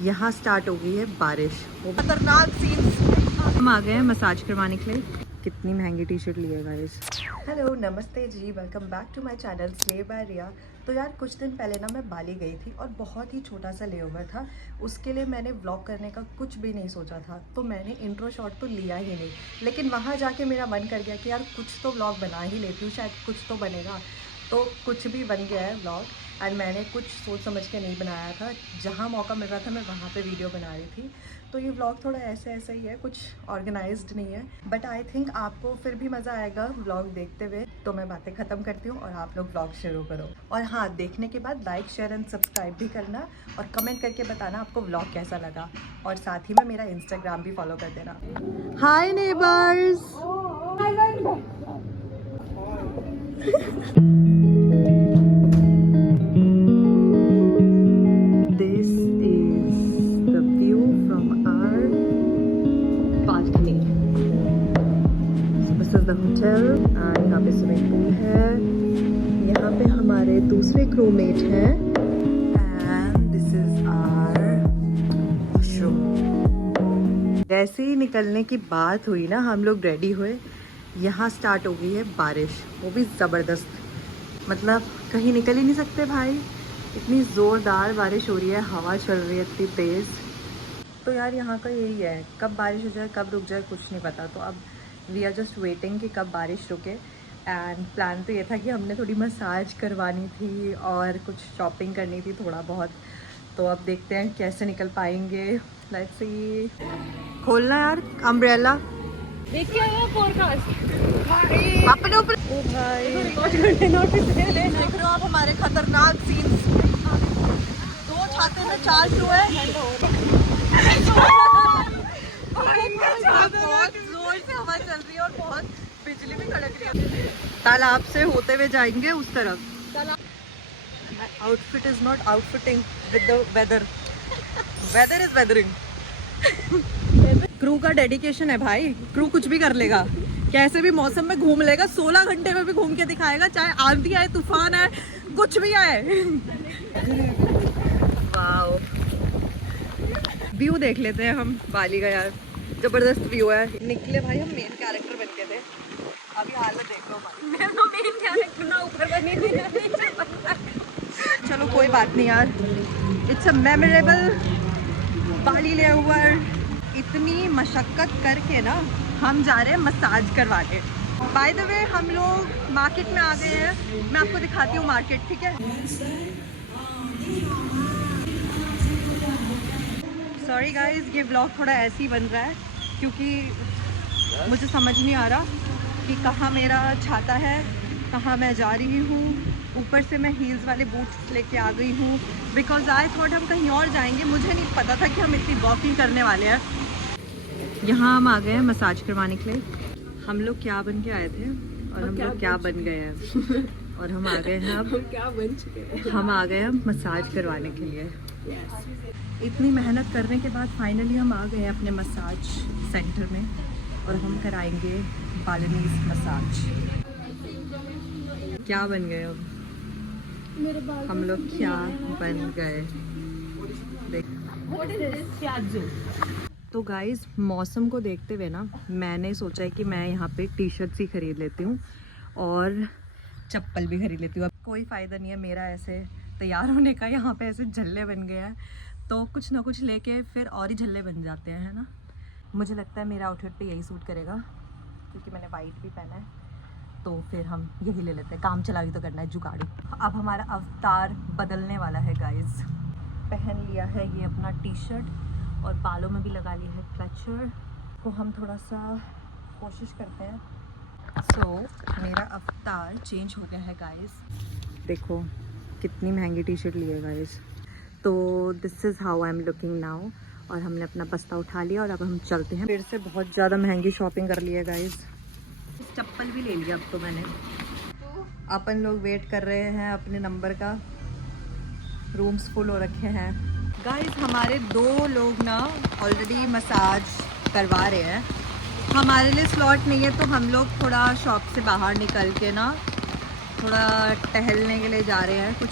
यहाँ स्टार्ट हो गई है बारिश, वो खतरनाक सीन्स। हम आ गए हैं मसाज करवाने के लिए। कितनी महंगी टी शर्ट ली है गाइस। हेलो नमस्ते जी, welcome back to my channel slay by Riya. तो यार कुछ दिन पहले ना मैं बाली गई थी और बहुत ही छोटा सा लेओवर था। उसके लिए मैंने व्लॉग करने का कुछ भी नहीं सोचा था, तो मैंने इंट्रो शॉट तो लिया ही नहीं। लेकिन वहाँ जाके मेरा मन कर गया कि यार कुछ तो व्लॉग बना ही लेती हूँ, शायद कुछ तो बनेगा। तो कुछ भी बन गया है व्लॉग। एंड मैंने कुछ सोच समझ के नहीं बनाया था, जहाँ मौका मिल रहा था मैं वहाँ पे वीडियो बना रही थी। तो ये व्लॉग थोड़ा ऐसे ऐसा ही है, कुछ ऑर्गेनाइज्ड नहीं है, बट आई थिंक आपको फिर भी मज़ा आएगा व्लॉग देखते हुए। तो मैं बातें ख़त्म करती हूँ और आप लोग व्लॉग शुरू करो। और हाँ, देखने के बाद लाइक शेयर एंड सब्सक्राइब भी करना और कमेंट करके बताना आपको व्लॉग कैसा लगा। और साथ ही में मेरा इंस्टाग्राम भी फॉलो कर देना। हाय neighbours. This is the view from our balcony. So this is the hotel and यहाँ पे स्विमिंग पूल है। यहाँ पे हमारे दूसरे क्रूमेट हैं and this is our washroom। जैसे ही निकलने की बात हुई ना, हम लोग रेडी हुए, यहाँ स्टार्ट हो गई है बारिश, वो भी ज़बरदस्त। मतलब कहीं निकल ही नहीं सकते भाई, इतनी ज़ोरदार बारिश हो रही है, हवा चल रही है इतनी तेज़। तो यार यहाँ का यही है, कब बारिश हो जाए कब रुक जाए कुछ नहीं पता। तो अब वी आर जस्ट वेटिंग कि कब बारिश रुके। एंड प्लान तो ये था कि हमने थोड़ी मसाज करवानी थी और कुछ शॉपिंग करनी थी थोड़ा बहुत। तो अब देखते हैं कैसे निकल पाएंगे। Let's see. खोलना यार अम्ब्रेला। देखिए फोरकास्ट अपने ऊपर। ओ भाई देख रहे हो आप हमारे खतरनाक सीन्स। 2 छाते में 4 क्रू है। बहुत जोर से हवा चल रही है और बहुत बिजली भी कड़क रही है। तालाब से होते हुए जाएंगे उस तरफ। Outfit is not outfitting with the weather. Weather is weathering. Crew का डेडिकेशन है भाई, क्रू कुछ भी कर लेगा, कैसे भी मौसम में घूम लेगा, 16 घंटे में भी घूम के दिखाएगा, चाहे आंधी आए तूफान आए कुछ भी आए। वाओ, व्यू देख लेते हैं हम बाली का यार, जबरदस्त व्यू है। निकले भाई हम मेन कैरेक्टर बन के थे, अभी हालत देख लो भाई। मैं तो मेन कैरेक्टर ना ऊपर बनी थी। चलो कोई बात नहीं यार, it's a memorable Bali layover. इतनी मशक्क़त करके ना हम जा रहे हैं मसाज करवाने। बाय द वे हम लोग मार्केट में आ गए हैं, मैं आपको दिखाती हूँ मार्केट, ठीक है। सॉरी गाइज, ये व्लॉग थोड़ा ऐसे ही बन रहा है क्योंकि मुझे समझ नहीं आ रहा कि कहाँ मेरा छाता है, कहाँ मैं जा रही हूँ। ऊपर से मैं हील्स वाले बूट्स लेके आ गई हूँ बिकॉज आई थॉट हम कहीं और जाएंगे, मुझे नहीं पता था कि हम इतनी वॉकिंग करने वाले हैं। यहाँ हम आ गए हैं मसाज करवाने के लिए। हम लोग क्या बन के आए थे और हम लोग क्या बन गए हैं और हम आ गए हैं अब क्या बन चुके हैं। हम आ गए हैं मसाज करवाने के लिए। इतनी मेहनत करने के बाद फाइनली हम आ गए हैं अपने मसाज सेंटर में और हम कराएंगे बालिनीज मसाज। क्या बन गए अब मेरे बाल हम लोग, क्या बन गए देख। तो गाइज़ मौसम को देखते हुए ना मैंने सोचा है कि मैं यहाँ पे टी शर्ट्स ही ख़रीद लेती हूँ और चप्पल भी खरीद लेती हूँ। अब कोई फ़ायदा नहीं है मेरा ऐसे तैयार होने का, यहाँ पे ऐसे झल्ले बन गए हैं तो कुछ ना कुछ लेके फिर और ही झल्ले बन जाते हैं, है ना। मुझे लगता है मेरा आउटफिट पे यही सूट करेगा क्योंकि मैंने वाइट भी पहना है, तो फिर हम यही ले लेते हैं। काम चलावी तो करना है जुगाड़ू। अब हमारा अवतार बदलने वाला है गाइज़। पहन लिया है ये अपना टी शर्ट और बालों में भी लगा लिया है क्लचर। तो हम थोड़ा सा कोशिश करते हैं। सो मेरा अवतार चेंज हो गया है गाइज़। देखो कितनी महंगी टी शर्ट ली है गाइज़। तो this is how I am looking now. और हमने अपना बस्ता उठा लिया और अब हम चलते हैं। फिर से बहुत ज़्यादा महंगी शॉपिंग कर ली है गाइज़। चप्पल भी ले लिया अब तो मैंने। अपन लोग वेट कर रहे हैं अपने नंबर का, रूम्स फुल हो रखे हैं गाइस। हमारे 2 लोग ना ऑलरेडी मसाज करवा रहे हैं, हमारे लिए स्लॉट नहीं है, तो हम लोग थोड़ा शॉप से बाहर निकल के ना थोड़ा टहलने के लिए जा रहे हैं। कुछ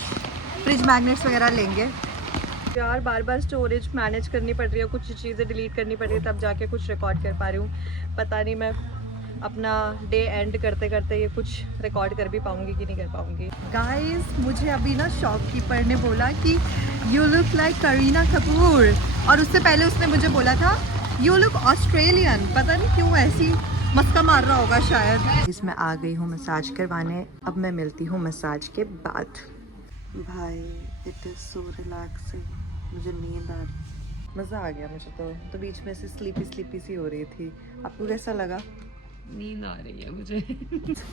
फ्रिज मैग्नेट्स वगैरह लेंगे। यार बार बार स्टोरेज मैनेज करनी पड़ रही है, कुछ चीज़ें डिलीट करनी पड़ रही है, तब जाके कुछ रिकॉर्ड कर पा रही हूँ। पता नहीं मैं अपना डे एंड करते करते ये कुछ रिकॉर्ड कर भी पाऊँगी कि नहीं कर पाऊँगी। गाइस मुझे अभी ना शॉपकीपर ने बोला कि you look like Kareena Kapoor, और उससे पहले उसने मुझे बोला था यू लुक ऑस्ट्रेलियन। पता नहीं क्यों ऐसी मस्का मार रहा होगा शायद। इसमें आ गई हूँ मसाज करवाने, अब मैं मिलती हूँ मसाज के बाद। भाई इट इज़ सो रिलैक्सिंग, मुझे नींद आ रही, मज़ा आ गया मुझे तो बीच में से स्लीपी सी हो रही थी। आपको कैसा लगा? नींद आ रही है मुझे।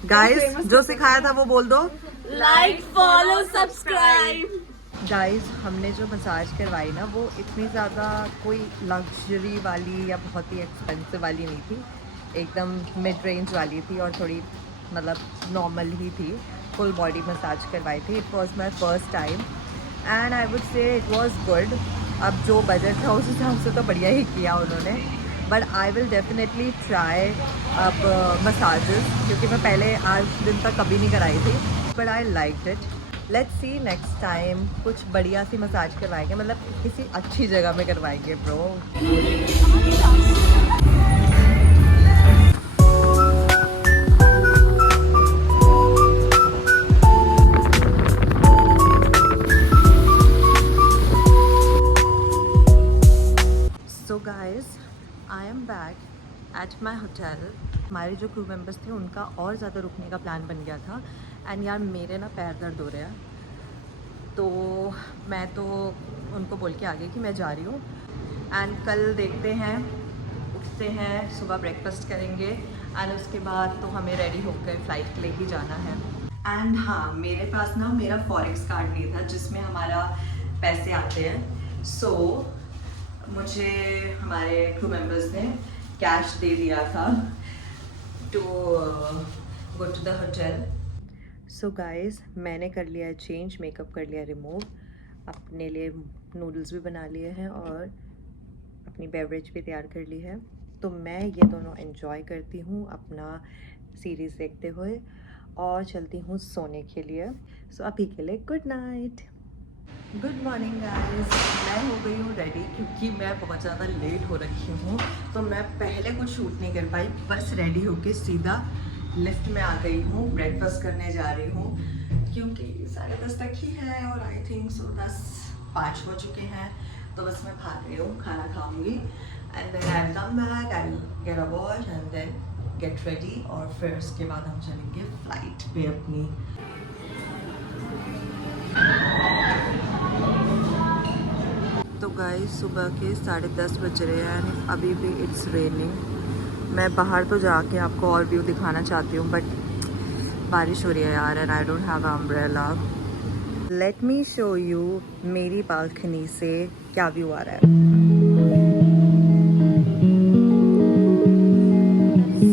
गाइस जो सिखाया था वो बोल दो, लाइक फॉलो सब्सक्राइब। गाइस हमने जो मसाज करवाई ना वो इतनी ज़्यादा कोई लग्जरी वाली या बहुत ही एक्सपेंसिव वाली नहीं थी, एकदम मिड रेंज वाली थी और थोड़ी मतलब नॉर्मल ही थी। फुल बॉडी मसाज करवाई थी। It was my first time and I would say it was good. अब जो बजट था उस हिसाब से तो बढ़िया ही किया उन्होंने, but I will definitely try अब मसाजेस, क्योंकि मैं पहले आज दिन तक कभी नहीं कराई थी, but I like it. Let's see next time कुछ बढ़िया सी मसाज करवाएंगे, मतलब किसी अच्छी जगह में करवाएंगे bro. So guys I am back at my hotel. हमारे जो क्रू मेंबर्स थे उनका और ज़्यादा रुकने का प्लान बन गया था एंड यार मेरे ना पैर दर्द हो रहे हैं, तो मैं तो उनको बोल के आ गई कि मैं जा रही हूँ। एंड कल देखते हैं, उठते हैं, सुबह ब्रेकफास्ट करेंगे एंड उसके बाद तो हमें रेडी होकर फ़्लाइट के लिए ही जाना है। एंड हाँ मेरे पास ना मेरा फॉरेक्स कार्ड नहीं था जिसमें हमारा पैसे आते हैं, सो मुझे हमारे क्रू मेंबर्स ने कैश दे दिया था to go to the hotel. So guys मैंने कर लिया है चेंज, मेकअप कर लिया रिमूव, अपने लिए नूडल्स भी बना लिए हैं और अपनी बेवरेज भी तैयार कर ली है। तो मैं ये दोनों एंजॉय करती हूँ अपना सीरीज़ देखते हुए और चलती हूँ सोने के लिए। सो अभी के लिए good night. Good morning guys, मैं हो गई हूँ रेडी क्योंकि मैं बहुत ज़्यादा लेट हो रखी हूँ, तो मैं पहले कुछ शूट नहीं कर पाई, बस रेडी होके सीधा लिफ्ट में आ गई हूँ। ब्रेकफास्ट करने जा रही हूँ क्योंकि 10:30 तक ही है और आई थिंक सो 5 हो चुके हैं, तो बस मैं भाग रही हूँ, खाना खाऊंगी and then I come back, I get a wash and then get ready और फिर उसके बाद हम चलेंगे फ्लाइट पे अपनी। तो गाइस सुबह के 10:30 बज रहे हैं, अभी भी इट्स रेनिंग। मैं बाहर तो जाके आपको और व्यू दिखाना चाहती हूँ बट बारिश हो रही है यार and I don't have umbrella. Let me show you मेरी बालकनी से क्या व्यू आ रहा है।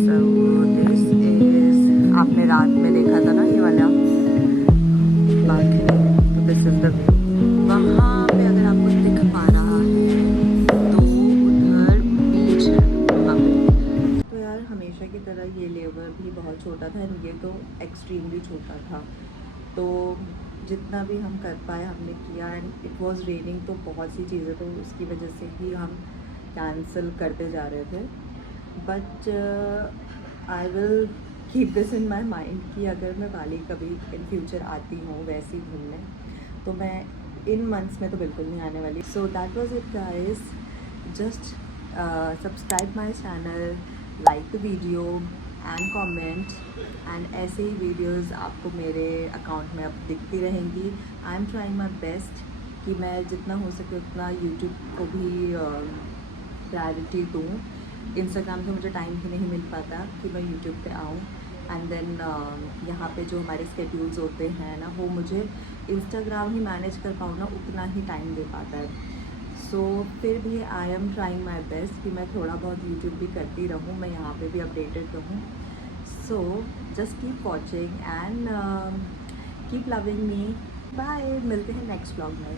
So this is, आपने रात में देखा था ना ये वाला बालकनी, तो दिस इज द व्यू। वहाँ पे अगर आपको दिख पा रहा है तो उधर बीच है वहाँ पे। तो यार हमेशा की तरह ये लेवर भी बहुत छोटा था और ये तो एक्सट्रीमली छोटा था, तो जितना भी हम कर पाए हमने किया एंड इट वाज रेनिंग, तो बहुत सी चीज़ें तो उसकी वजह से ही हम कैंसिल करते जा रहे थे। But I will keep this in my mind कि अगर मैं बाली कभी इन फ्यूचर आती हूँ वैसे ही घूमने, तो मैं इन मंथ्स में तो बिल्कुल नहीं आने वाली। So that was it guys, just subscribe my channel, like the video and comment, and ऐसे ही वीडियोस आपको मेरे अकाउंट में अब दिखती रहेंगी। I am trying my best कि मैं जितना हो सके उतना यूट्यूब को भी प्रायोरिटी दूँ। इंस्टाग्राम से मुझे टाइम ही नहीं मिल पाता कि मैं यूट्यूब पे आऊँ, एंड देन यहाँ पे जो हमारे स्केड्यूल्स होते हैं ना, वो मुझे इंस्टाग्राम ही मैनेज कर पाऊँ ना, उतना ही टाइम दे पाता है। सो फिर भी I am trying my best कि मैं थोड़ा बहुत यूट्यूब भी करती रहूँ, मैं यहाँ पे भी अपडेटेड रहूँ। So just keep watching and keep loving me. Bye, मिलते हैं नेक्स्ट व्लॉग में।